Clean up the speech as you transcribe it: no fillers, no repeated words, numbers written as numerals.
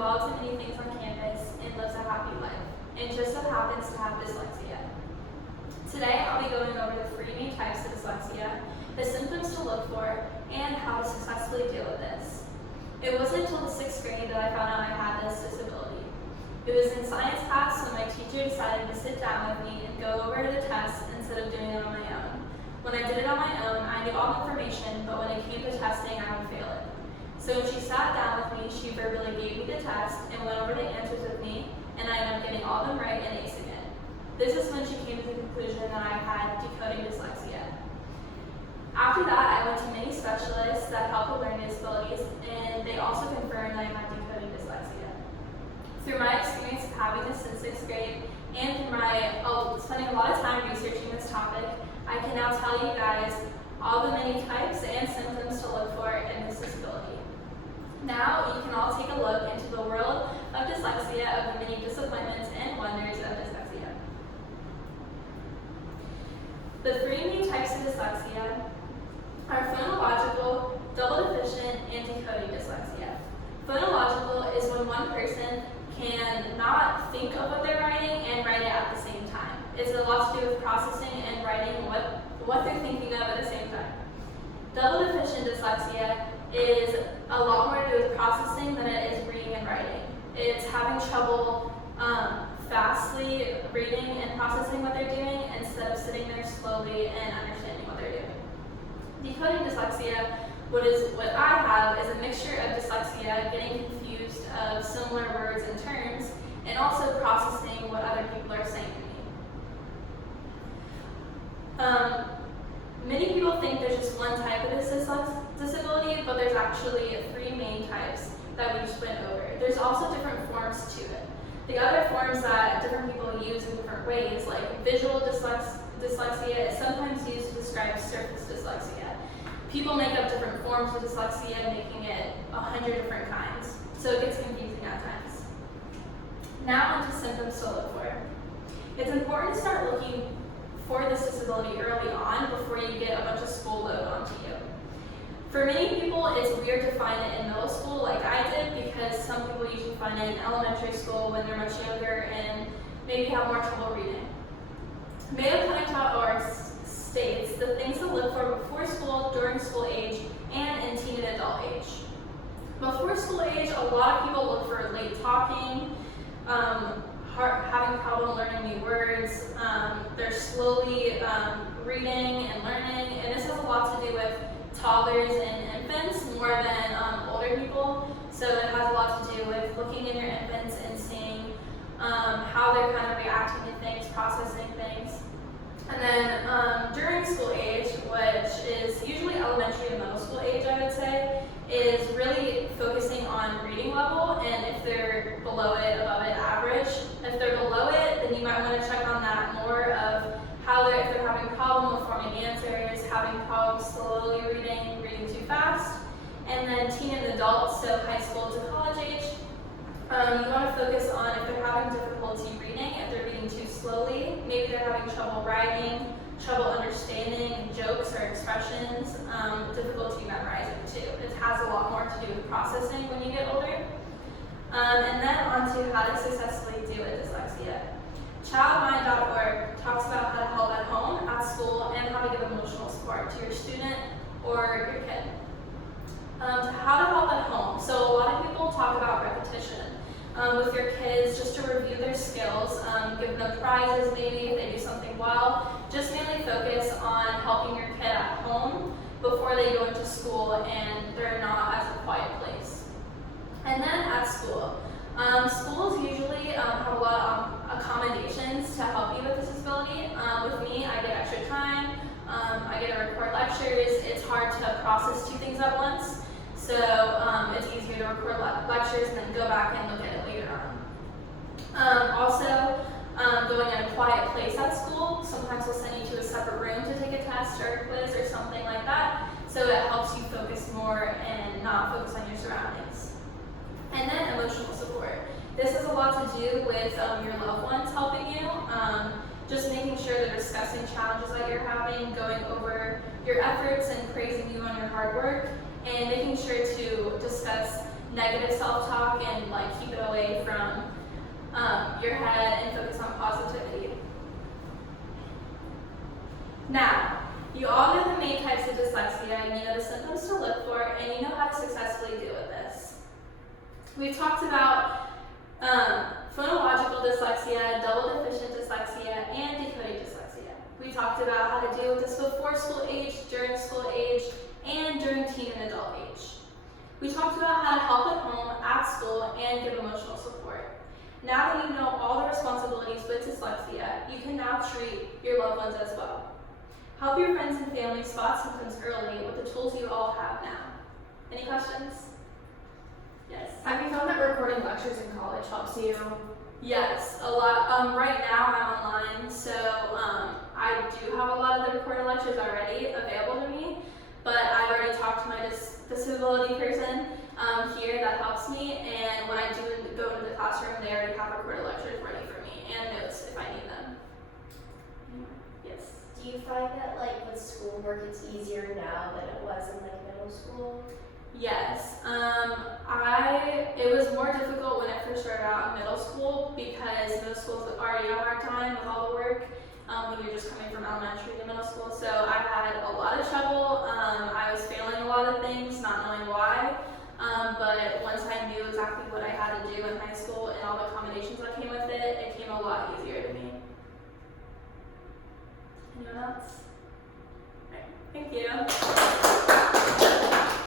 involved in many things on campus, and lives a happy life, and just so happens to have dyslexia. Today, I'll be going over the 3 main types of dyslexia, the symptoms to look for, and how to successfully deal with this. It wasn't until the 6th grade that I found out I had this disability. It was in science class when my teacher decided to sit down with me and go over the test instead of doing it on my own. When I did it on my own, I knew all the information, but when it came to testing, I would fail it. So when she sat down with me, she verbally gave me the test and went over the answers with me, and I ended up getting all of them right and acing it. This is when she came to the conclusion that I had decoding dyslexia. After that, I went to many specialists that help with learning disabilities, and they also confirmed that I had decoding dyslexia. Through my experience of having this since 6th grade, and through my spending a lot of time researching this topic, I can now tell you guys all the many types and symptoms to look for in this disability. Now, you can all take a look into the world of dyslexia, of the many disappointments and wonders of dyslexia. The 3 main types of dyslexia are phonological, double deficient, and decoding dyslexia. Phonological is when one person can not think of what they're writing and write it at the same time. It's a lot to do with processing and writing what they're thinking of at the same time. Double deficient dyslexia is a lot more to do with processing than it is reading and writing. It's having trouble fastly reading and processing what they're doing instead of sitting there slowly and understanding what they're doing. Decoding dyslexia, what I have is a mixture of dyslexia, getting confused of similar words and terms, and also processing what other people are saying to me. Many people think there's just one type of this disability, but there's actually 3 main types that we just went over. There's also different forms to it. The other forms that different people use in different ways, like visual dyslexia, is sometimes used to describe surface dyslexia. People make up different forms of dyslexia, making it 100 different kinds, so it gets confusing at times. Now onto symptoms to look for. It's important to start looking for this disability early on before you get a bunch of school load onto you. For many people, it's weird to find it in middle school like I did, because some people usually find it in elementary school when they're much younger and maybe have more trouble reading. Mayo Clinic.org states the things to look for before school, during school age, and in teen and adult age. Before school age, a lot of people look for late talking, having problem learning new words, they're slowly reading and learning, and this has a lot to do with toddlers and infants more than older people. So it has a lot to do with looking in your infants and seeing how they're kind of reacting to things, processing things. And then during school age, which is usually elementary to middle school age, I would say, is really focusing on reading level, and if they're below it, above it, average. If they're below it, then you might want to check on that more of if they're having problem with forming answers, having problems slowly reading too fast. And then teen and adults, so high school to college age, you want to focus on if they're having difficulty reading, if they're reading too slowly, maybe they're having trouble writing, trouble understanding jokes or expressions, difficulty memorizing too. It has a lot more to do with processing when you get older. And then on to how to successfully deal with dyslexia. Childmind.org talks about how to help at home, at school, and how to give emotional support to your student or your kid. How to help at home. So a lot of people talk about repetition with your kids, just to review their skills, give them prizes maybe if they do something well. Just mainly focus on helping your kid at home before they go into school and they're not as a quiet place. And then at school. Schools usually have a lot of accommodations to help you with this disability. With me, I get extra time, I get to record lectures. It's hard to process 2 things at once, so it's easier to record lectures and then go back and look at it later on. Also, going in a quiet place at school, sometimes they'll send you to a separate room to take a test or a quiz or something like that, so it helps you focus more and not focus on your surroundings. And then emotional support. This has a lot to do with your loved ones helping you, just making sure they're discussing challenges that you're having, going over your efforts and praising you on your hard work, and making sure to discuss negative self-talk and like keep it away from your head and focus on positivity. Now, you all know the main types of dyslexia, and you know the symptoms to look for, and you know how to successfully deal with this. We've talked about phonological dyslexia, double deficient dyslexia, and decoding dyslexia. We talked about how to deal with this before school age, during school age, and during teen and adult age. We talked about how to help at home, at school, and give emotional support. Now that you know all the responsibilities with dyslexia, you can now treat your loved ones as well. Help your friends and family spot symptoms early with the tools you all have now. Any questions? Yes. Have you found that recording lectures in college helps you? Yes, a lot. Right now I'm online, so I do have a lot of the recorded lectures already available to me, but I've already talked to my disability person here that helps me, and when I do go into the classroom, they already have recorded lectures ready for me and notes if I need them. Yes. Do you find that like with schoolwork it's easier now than it was in like middle school? Yes. It was more difficult when it first started out in middle school because middle schools already have a hard time with all the work when you're just coming from elementary to middle school. So I had a lot of trouble. I was failing a lot of things, not knowing why. But once I knew exactly what I had to do in high school and all the accommodations that came with it, it came a lot easier to me. Anyone else? All right. Thank you.